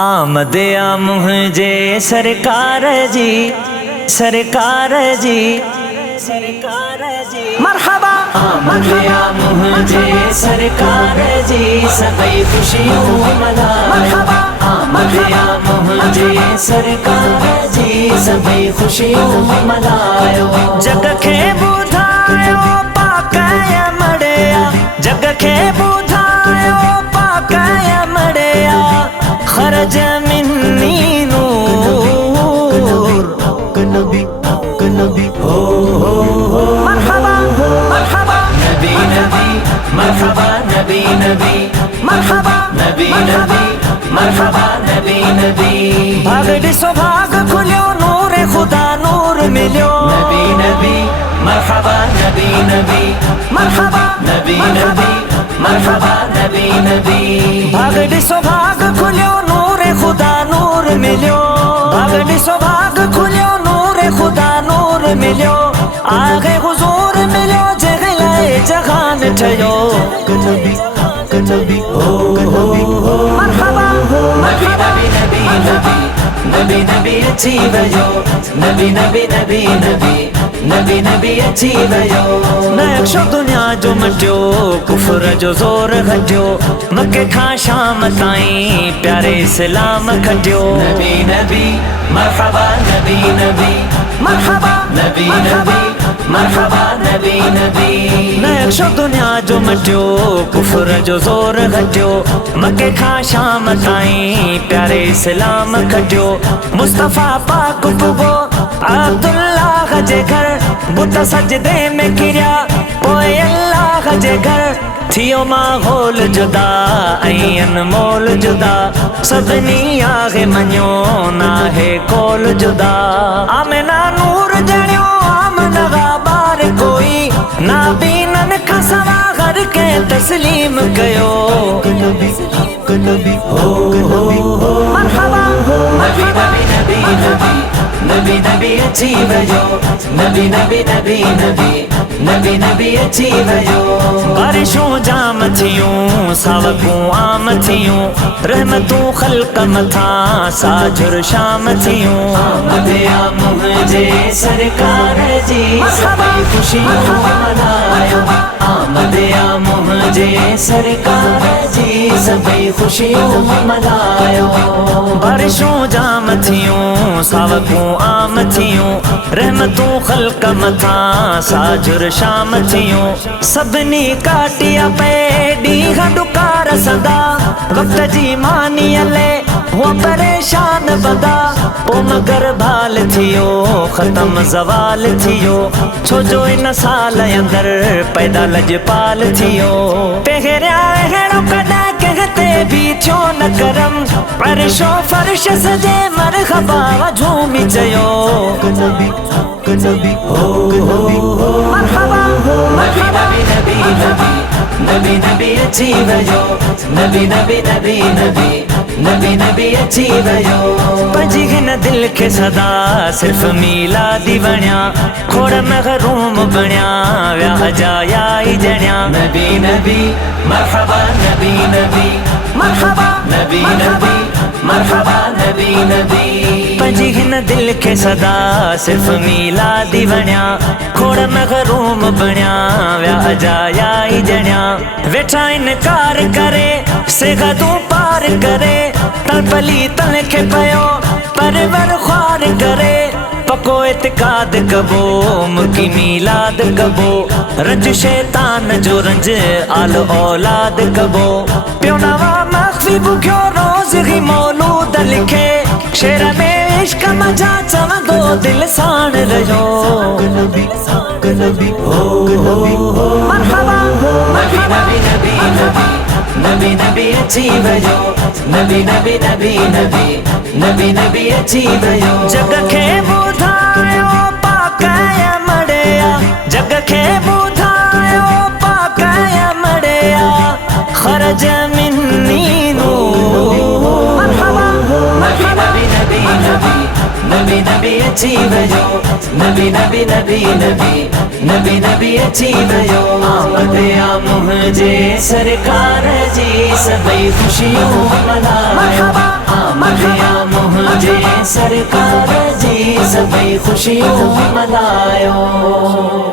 आमद आ मुझे सरकार जी, सरकार जी, सरकार जी। मरहबा आमद आ मुझे सरकार जी, सभी खुशियों मनाओ। मरहबा आमद आ मुझे सरकार जी, सभी खुशियों मनाओ। जग खे बुधायो पाकया मड़या, जग खे बुधायो पाकया मड़या, खरज मिन्नी नूर नबी नबी हो मरहबा मरहबा नबी नबी मरहबा नबी नबी मरहबा नबी नबी मरहबा नबी नबी। भाग दिसो भाग खुल्यो नूर खुदा नूर मिल्यो, नबी नबी मरहबा नबी नबी मरहबा नबी नबी मरहबा नबी नबी। भाग दिसो भाग खुल्यो नूर खुदा नूर मिल्यो, भाग दिसो भाग खुल्यो नूर खुदा नूर मिल्यो। आगे हुजूर मिल्यो जगलाए जहान ठयो, नबी नबी हो मरहबा नबी नबी नबी नबी नबी अची वयो, नबी नबी नबी नबी नबी नबी अची वयो। नक्शो दुनिया जो मटियो, कुफर जो ज़ोर घटियो, मके खां शाम ताईं प्यारे इस्लाम खटियो। नबी नबी मरहबा नबी नबी मरहबा नबी नबी मरहबा नबी नबी। नक्शो दुनिया जो मटियो, कुफर जो ज़ोर घटियो, मके खां शाम ताईं प्यारे इस्लाम खटियो। मुस्तफ़ा पाक पुगो अब्दुल्लाह जे घर, बुत सजदे में किरिया पोए अल्लाह जे घर। थियो माहौल जुदा ऐं अनमोल जुदा, सभिनी आहे मञो नाहे कोल जुदा। आमिना नूर जणियो आमना बार कोई, नाबीनन खां सवा हर के तस्लीम कयो। नबी हो मरहबा नबी नबी नबी नबी नबी अची वयो, नबी नबी नबी नबी नबी नबी अची वयो। बारिशूं जाम थियूं सावकूं आम थियूं, रहमतूं ख़ल्क़ मथां साजुर शाम थियूं। आमद आ मुझे सरकार जी, सभी खुशियों मनायो। आमद आ मुझे सरकार जी, सभी खुशियों मनायो। बारिशूं जाम थियूं सावकूं आम थियूं, रहमतूं ख़ल्क़ मथां साजुर शाम थियूं। सभिनी काटिया पे ॾींहं ॾुकार सदा, वक़्त जी मानी हले हुआ परेशान बदा। ओ मगर भाल थियो ख़त्म ज़वाल थियो, छो जो इन साल अंदर पैदा लजपाल थियो। पहिरियां अहिड़ो कॾहिं कहते भी थियो न करम, फर्शो फर्श सजे मरहबा झूमी चयो। नबी नबी हो मरहबा नबी नबी नबी नबी नबी अची वयो, नबी नबी नबी नबी नबी नबी अची वयो। पंहिंजी हिन दिल खे सदा सिर्फ़ मीलादी वणिया, खोड़ महरूम बणिया विया अजाया ई ॼणिया। नबी नबी मरहबा नबी नबी मरहबा नबी नबी मरहबा नबी नबी। पंहिंजी हिन दिल खे सदा सिर्फ़ मीलादी वणिया, खोड़ महरूम बणिया विया अजाया ई ॼणिया। वेठा इनकार करे सिगतूं पार करे, तलपली तन खे पयो परवर ख्वार करे। पको इतिकाद कबो मुकी मीलाद कबो, रंज शैतान जो रंज आल औलाद कबो। प्यो नवा मख्फी बुख्यो रोज़ ही मौलूद लिखे, शेर में इश्क मजा चवंदो दिल साण रहियो। नबी नबी हो मरहबा नबी नबी नबी नबी नबी नबी अची वयो, नबी नबी नबी नबी नबी नबी अची वयो। जग खे बुधायो पाकया मड़या, जग खे बुधायो पाकया मड़या, खरज मिन्नी नूर मरहबा नबी नबी नबी नबी नबी नबी अची वयो, नबी नबी नबी नबी नबी नबी अची वयो। आमद आ मुझे सरकार जी, सभी खुशियों मनायो। जे सरकार जी सभई खुशियों मनायो।